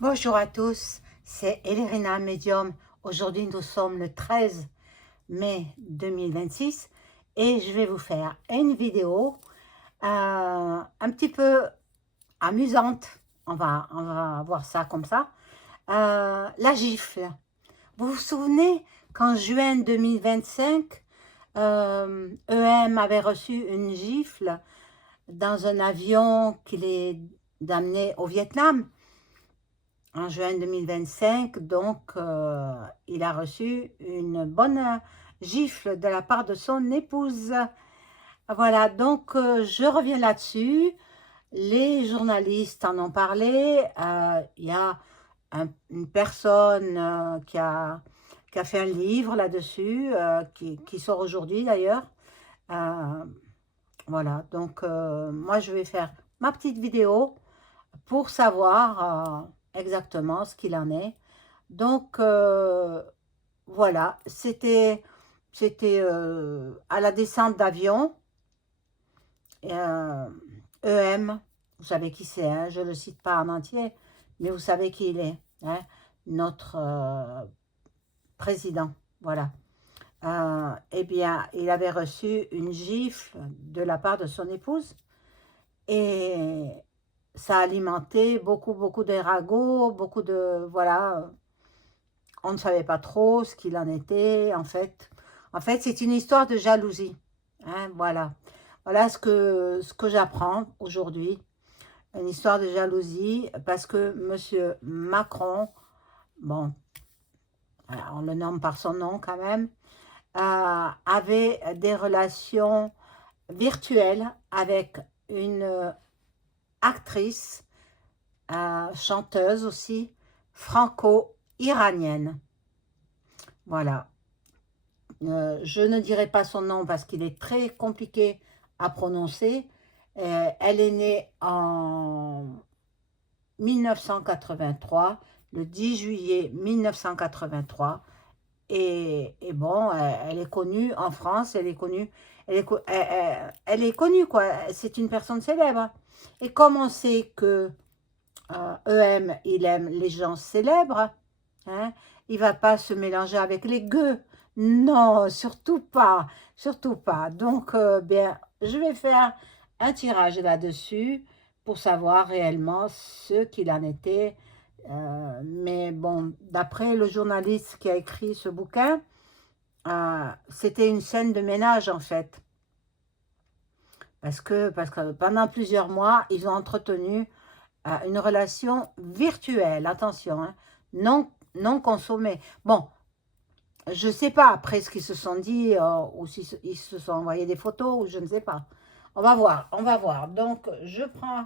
Bonjour à tous, c'est Elérina Medium. Aujourd'hui, nous sommes le 13 mai 2026 et je vais vous faire une vidéo un petit peu amusante. On va voir ça comme ça. La gifle. Vous vous souvenez qu'en juin 2025, EM avait reçu une gifle dans un avion qui les amenait au Vietnam? En juin 2025, donc, il a reçu une bonne gifle de la part de son épouse. Voilà, donc je reviens là-dessus. Les journalistes en ont parlé. Il y a une personne qui a fait un livre là-dessus, qui sort aujourd'hui d'ailleurs. Euh, voilà, donc moi je vais faire ma petite vidéo pour savoir exactement ce qu'il en est. Donc, voilà, c'était à la descente d'avion. euh, EM, vous savez qui c'est, hein, je ne le cite pas en entier, mais vous savez qui il est, hein, notre président, voilà. Eh bien, il avait reçu une gifle de la part de son épouse et ça a alimenté beaucoup de ragots, beaucoup de, voilà, on ne savait pas trop ce qu'il en était, en fait. En fait, c'est une histoire de jalousie, hein, voilà. Voilà ce que j'apprends aujourd'hui, une histoire de jalousie, parce que Monsieur Macron, bon, on le nomme par son nom quand même, avait des relations virtuelles avec une actrice, chanteuse aussi, franco-iranienne. Voilà. Je ne dirai pas son nom parce qu'il est très compliqué à prononcer. Elle est née en 1983, le 10 juillet 1983. Et bon, elle est connue en France, elle est connue, quoi. C'est une personne célèbre. Et comme on sait que EM, il aime les gens célèbres, hein, il ne va pas se mélanger avec les gueux. Non, surtout pas, surtout pas. Donc, bien, je vais faire un tirage là-dessus pour savoir réellement ce qu'il en était. Mais bon, d'après le journaliste qui a écrit ce bouquin, c'était une scène de ménage en fait. Parce que pendant plusieurs mois, ils ont entretenu une relation virtuelle, attention, hein, non consommée. Bon, je ne sais pas après ce qu'ils se sont dit, ou s'ils se sont envoyé des photos, ou je ne sais pas. On va voir, on va voir. Donc, je prends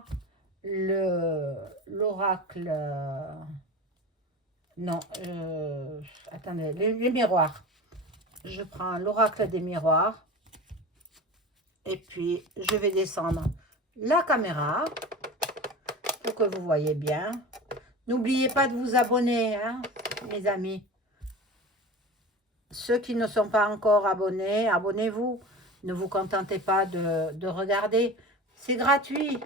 l'oracle, non, attendez, les miroirs. Je prends l'oracle des miroirs, et puis je vais descendre la caméra, pour que vous voyez bien. N'oubliez pas de vous abonner, hein, mes amis. Ceux qui ne sont pas encore abonnés, abonnez-vous. Ne vous contentez pas de regarder. C'est gratuit.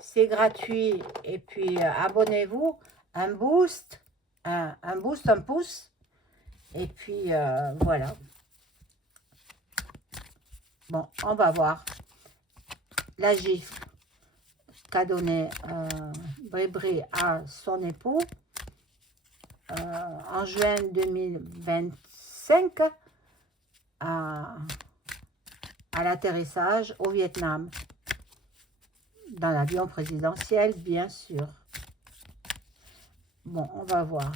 C'est gratuit. Et puis, abonnez-vous. Un boost. Un boost, un pouce. Et puis, voilà. Bon, on va voir la gifle qu'a donné Brébry à son époux en juin 2025 à l'atterrissage au Vietnam, dans l'avion présidentiel, bien sûr. Bon, on va voir.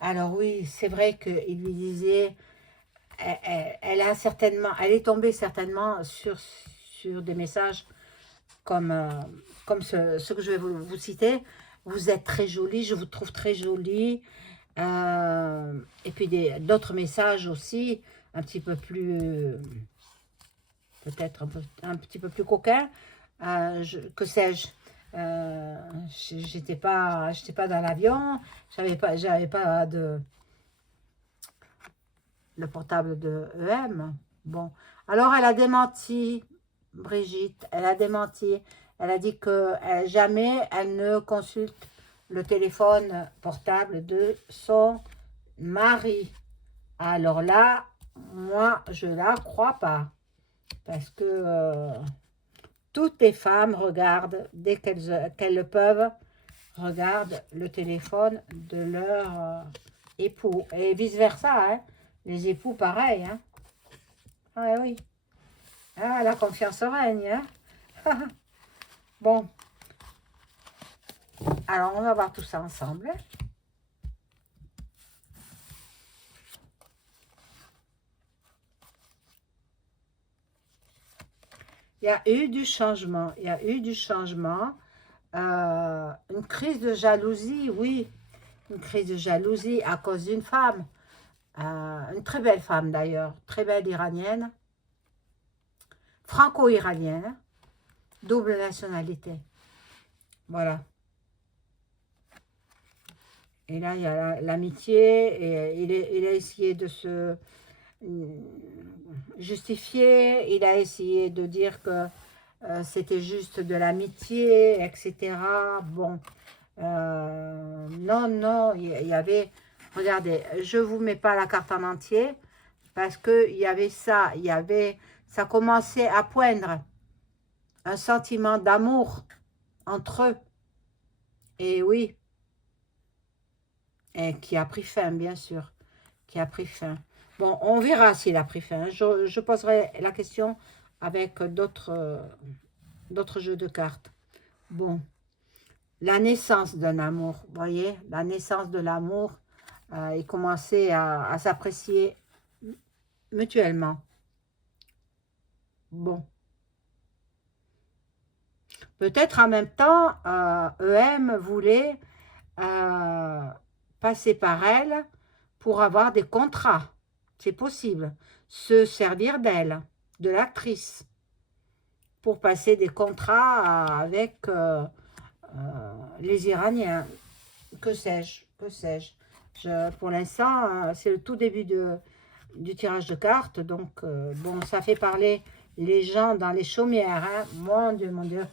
Alors oui, c'est vrai qu'il lui disait, elle est tombée certainement sur des messages comme ce que je vais vous citer. Vous êtes très jolie, je vous trouve très jolie. Et puis d'autres messages aussi, un petit peu plus, peut-être un petit peu plus coquins, que sais-je. j'étais pas dans l'avion, j'avais pas le portable de EM. Bon, alors elle a démenti, Brigitte, elle a démenti. Elle a dit que jamais elle ne consulte le téléphone portable de son mari. Alors là, moi, je la crois pas. Parce que toutes les femmes regardent, dès qu'elles le peuvent, regardent le téléphone de leur époux. Et vice-versa, hein. Les époux, pareil. Hein. Ah oui. Ah, la confiance règne. Hein. Bon. Alors, on va voir tout ça ensemble. Il y a eu du changement. Il y a eu du changement. Une crise de jalousie, oui. Une crise de jalousie à cause d'une femme. Une très belle femme d'ailleurs. Très belle iranienne. Franco-iranienne. Double nationalité. Voilà. Et là, il y a l'amitié. Et il a essayé de se justifier. Il a essayé de dire que c'était juste de l'amitié, etc. Bon. Non, non, il y avait... Regardez, je ne vous mets pas la carte en entier. Parce qu'il y avait ça. Il y avait... Ça commençait à poindre. Un sentiment d'amour entre eux. Et oui. Et qui a pris fin, bien sûr. Qui a pris fin. Bon, on verra s'il a pris fin. Je poserai la question avec d'autres jeux de cartes. Bon. La naissance d'un amour, vous voyez, la naissance de l'amour, ils commençaient à s'apprécier mutuellement. Bon. Peut-être en même temps, EM voulait passer par elle pour avoir des contrats. C'est possible. Se servir d'elle, de l'actrice, pour passer des contrats avec les Iraniens. Que sais-je, que sais-je. Pour l'instant, c'est le tout début du tirage de cartes. Donc, bon, ça fait parler les gens dans les chaumières. Hein. Mon Dieu, mon Dieu.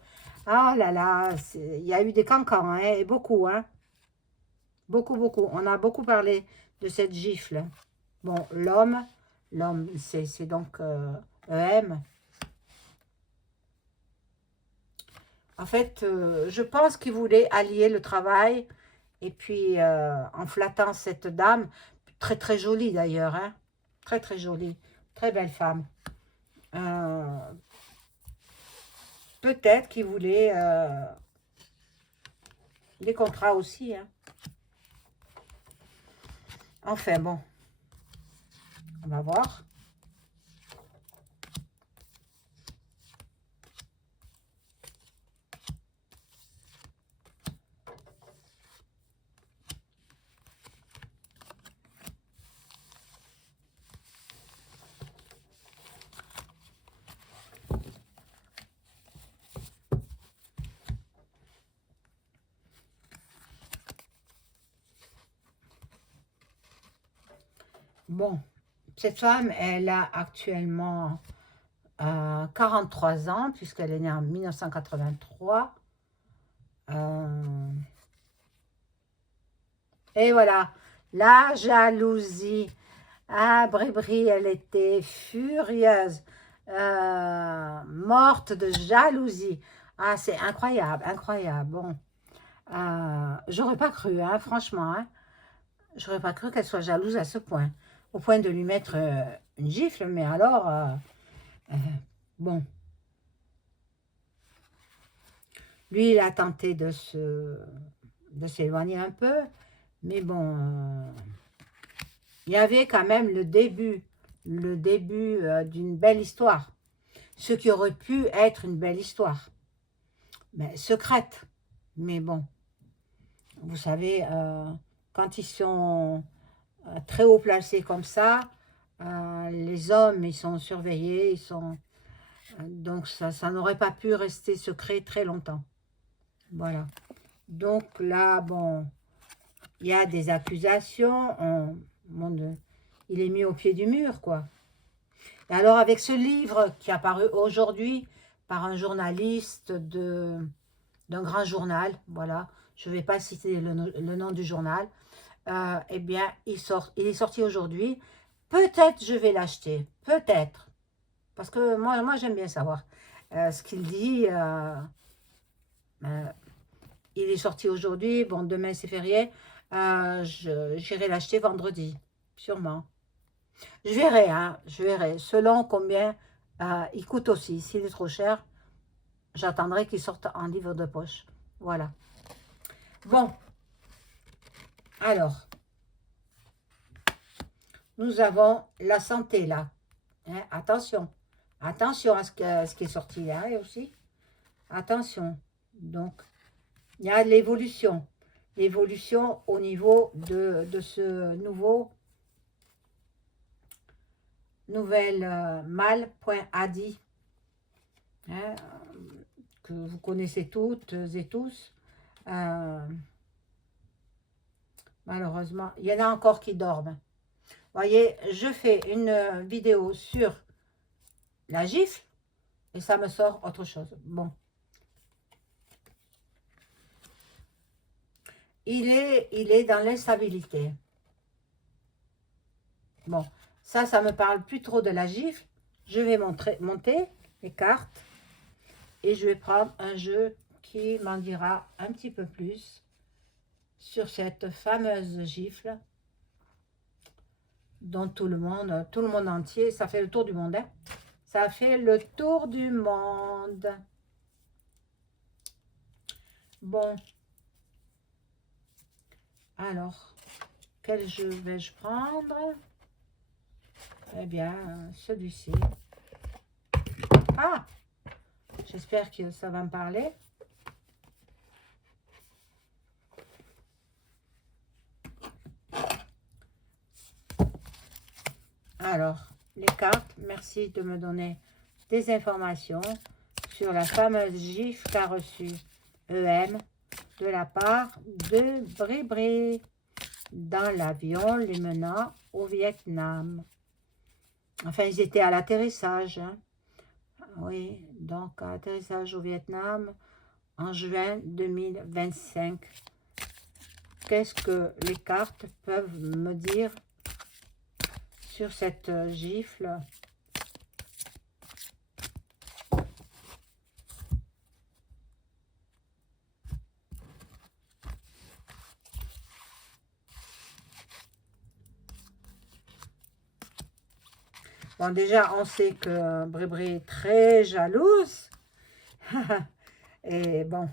Ah là là, il y a eu des cancans, hein, et beaucoup, hein. Beaucoup, beaucoup. On a beaucoup parlé de cette gifle. Bon, l'homme, c'est donc EM. En fait, je pense qu'il voulait allier le travail et puis en flattant cette dame, très très jolie d'ailleurs, hein, très très jolie, très belle femme. Peut-être qu'il voulait des contrats aussi. Hein. Enfin bon, on va voir. Bon, cette femme, elle a actuellement 43 ans, puisqu'elle est née en 1983. Et voilà, la jalousie. Ah, Brébri, elle était furieuse, morte de jalousie. Ah, c'est incroyable, incroyable. Bon, j'aurais pas cru, hein, franchement, hein. J'aurais pas cru qu'elle soit jalouse à ce point, au point de lui mettre une gifle, mais alors, bon. Lui, il a tenté de s'éloigner un peu, mais bon, il y avait quand même le début d'une belle histoire. Ce qui aurait pu être une belle histoire, mais secrète. Mais bon, vous savez, quand ils sont très haut placés comme ça, les hommes, ils sont surveillés, donc ça n'aurait pas pu rester secret très longtemps. Voilà. Donc là, bon, il y a des accusations. Il est mis au pied du mur, quoi. Et alors, avec ce livre qui est apparu aujourd'hui par un journaliste d'un grand journal, voilà, je ne vais pas citer le nom du journal, eh bien, il est sorti aujourd'hui. Peut-être je vais l'acheter, peut-être. Parce que moi j'aime bien savoir ce qu'il dit. Il est sorti aujourd'hui, bon, demain c'est férié. J'irai l'acheter vendredi, sûrement. Je verrai, selon combien il coûte aussi. S'il est trop cher, j'attendrai qu'il sorte en livre de poche. Voilà. Bon, alors, nous avons la santé là. Hein, attention, attention à ce qui est sorti là aussi. Attention. Donc, il y a l'évolution. L'évolution au niveau de ce nouvel mal.adi, hein, que vous connaissez toutes et tous. Malheureusement, il y en a encore qui dorment. Voyez, je fais une vidéo sur la gifle et ça me sort autre chose. Bon. Il est dans l'instabilité. Bon, ça me parle plus trop de la gifle. Je vais monter les cartes et je vais prendre un jeu qui m'en dira un petit peu plus sur cette fameuse gifle dont tout le monde entier, ça fait le tour du monde. Hein. Ça fait le tour du monde. Bon. Alors, quel jeu vais-je prendre? Eh bien, celui-ci. Ah! J'espère que ça va me parler. Alors, les cartes, merci de me donner des informations sur la fameuse gifle qu'a reçue EM de la part de Bribri dans l'avion les menant au Vietnam. Enfin, ils étaient à l'atterrissage. Hein. Oui, donc à l'atterrissage au Vietnam en juin 2025. Qu'est-ce que les cartes peuvent me dire sur cette gifle? Bon, déjà, on sait que Bribri est très jalouse. Et bon.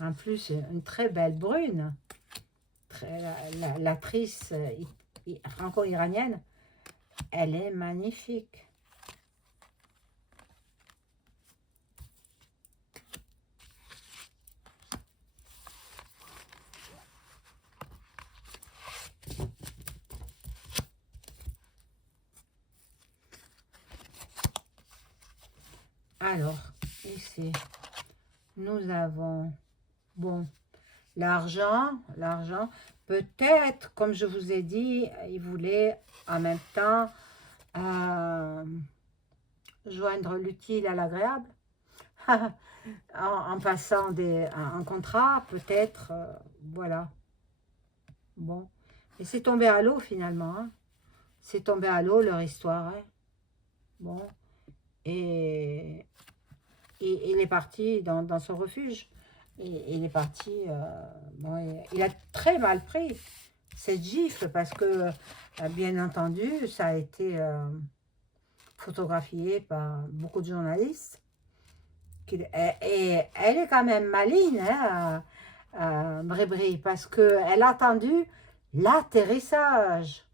En plus, une très belle brune. L'actrice franco-iranienne, elle est magnifique. Alors, ici, nous avons, bon, l'argent, peut-être, comme je vous ai dit, il voulait en même temps joindre l'utile à l'agréable. en passant un contrat, peut-être, voilà. Bon, et c'est tombé à l'eau finalement. Hein. C'est tombé à l'eau leur histoire. Hein. Bon, et il est parti dans son refuge. Et il est parti, bon, il a très mal pris cette gifle parce que, bien entendu, ça a été photographié par beaucoup de journalistes. Et elle est quand même maligne, hein, Bribri, parce qu'elle a attendu l'atterrissage.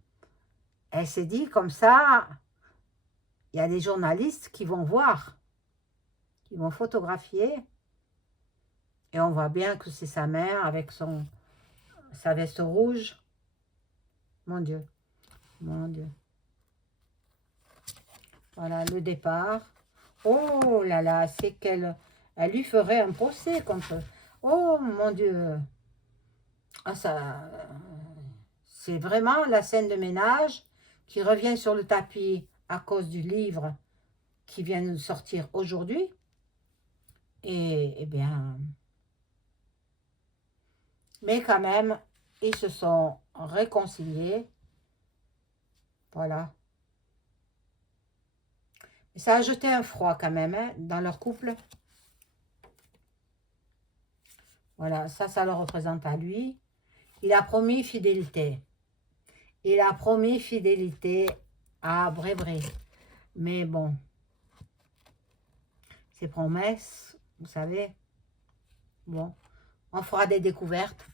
Elle s'est dit comme ça, il y a des journalistes qui vont voir, qui vont photographier. Et on voit bien que c'est sa mère avec sa veste rouge. Mon Dieu, mon Dieu. Voilà, le départ. Oh là là, c'est qu'elle lui ferait un procès contre... Oh mon Dieu. Ah, ça, c'est vraiment la scène de ménage qui revient sur le tapis à cause du livre qui vient de sortir aujourd'hui. Et eh bien... Mais quand même, ils se sont réconciliés. Voilà. Et ça a jeté un froid quand même hein, dans leur couple. Voilà, ça le représente à lui. Il a promis fidélité. Il a promis fidélité à Brébré. Mais bon, ces promesses, vous savez, bon, on fera des découvertes.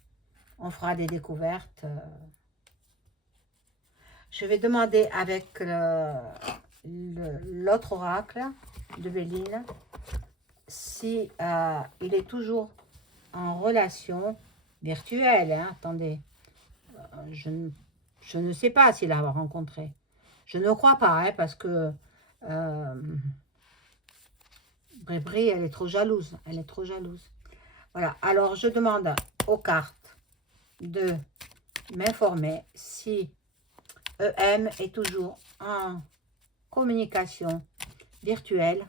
On fera des découvertes. Je vais demander avec l'autre oracle de Béline si il est toujours en relation virtuelle. Hein, attendez, je ne sais pas s'il l'a rencontré. Je ne crois pas, hein, parce que Brébré, elle est trop jalouse. Elle est trop jalouse. Voilà, alors je demande aux cartes de m'informer si EM est toujours en communication virtuelle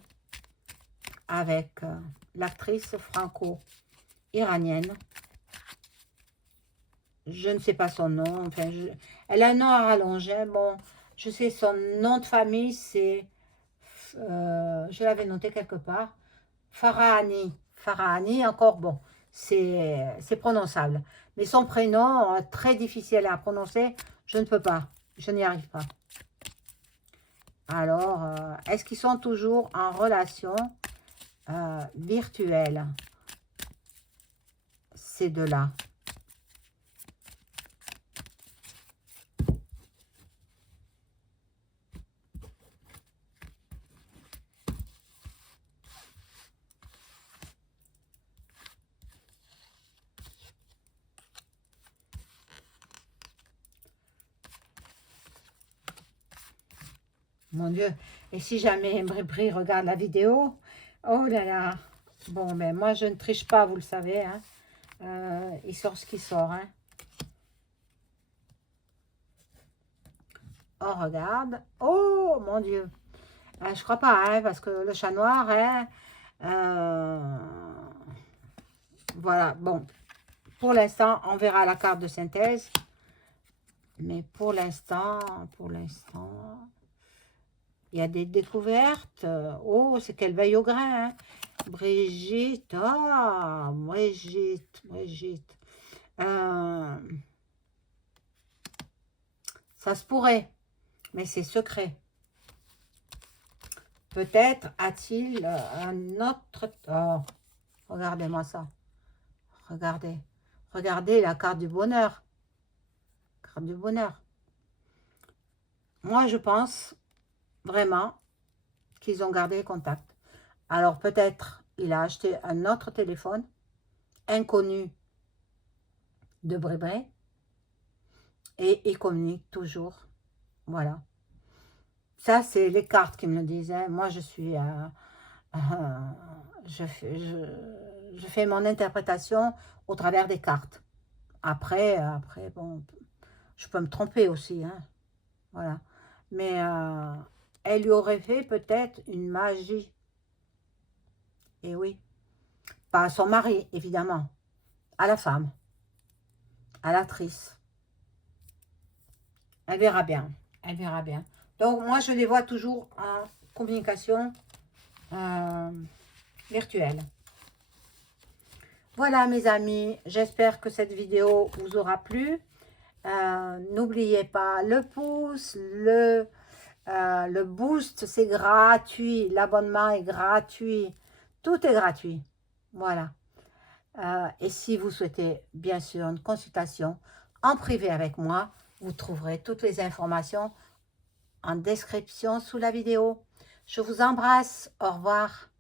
avec l'actrice franco-iranienne. Je ne sais pas son nom. Enfin, elle a un nom à rallonger. Bon, je sais son nom de famille, c'est... je l'avais noté quelque part. Farahani. Farahani, encore bon. C'est prononçable. Mais son prénom, très difficile à prononcer, je ne peux pas. Je n'y arrive pas. Alors, est-ce qu'ils sont toujours en relation virtuelle, ces deux-là? Mon Dieu, et si jamais Bri regarde la vidéo, oh là là, bon, mais moi je ne triche pas, vous le savez, hein. Il sort ce qui sort, hein. Oh, regarde, oh mon Dieu, je crois pas, hein, parce que le chat noir, hein, voilà, bon, pour l'instant, on verra la carte de synthèse, mais pour l'instant, il y a des découvertes. Oh, c'est qu'elle veille au grain. Hein. Brigitte. Ah, Brigitte. Ça se pourrait. Mais c'est secret. Peut-être a-t-il un autre... Oh, regardez-moi ça. Regardez. Regardez la carte du bonheur. Carte du bonheur. Moi, je pense... vraiment qu'ils ont gardé contact. Alors peut-être il a acheté un autre téléphone inconnu de Brébré et il communique toujours. Voilà. Ça, c'est les cartes qui me le disent. Hein. Moi, je suis... je fais mon interprétation au travers des cartes. Après bon, je peux me tromper aussi. Hein. Voilà. Mais... elle lui aurait fait peut-être une magie. Et oui. Pas à son mari, évidemment. À la femme. À l'actrice. Elle verra bien. Elle verra bien. Donc, moi, je les vois toujours en communication virtuelle. Voilà, mes amis. J'espère que cette vidéo vous aura plu. N'oubliez pas le pouce, le boost, c'est gratuit. L'abonnement est gratuit. Tout est gratuit. Voilà. Et si vous souhaitez, bien sûr, une consultation en privé avec moi, vous trouverez toutes les informations en description sous la vidéo. Je vous embrasse. Au revoir.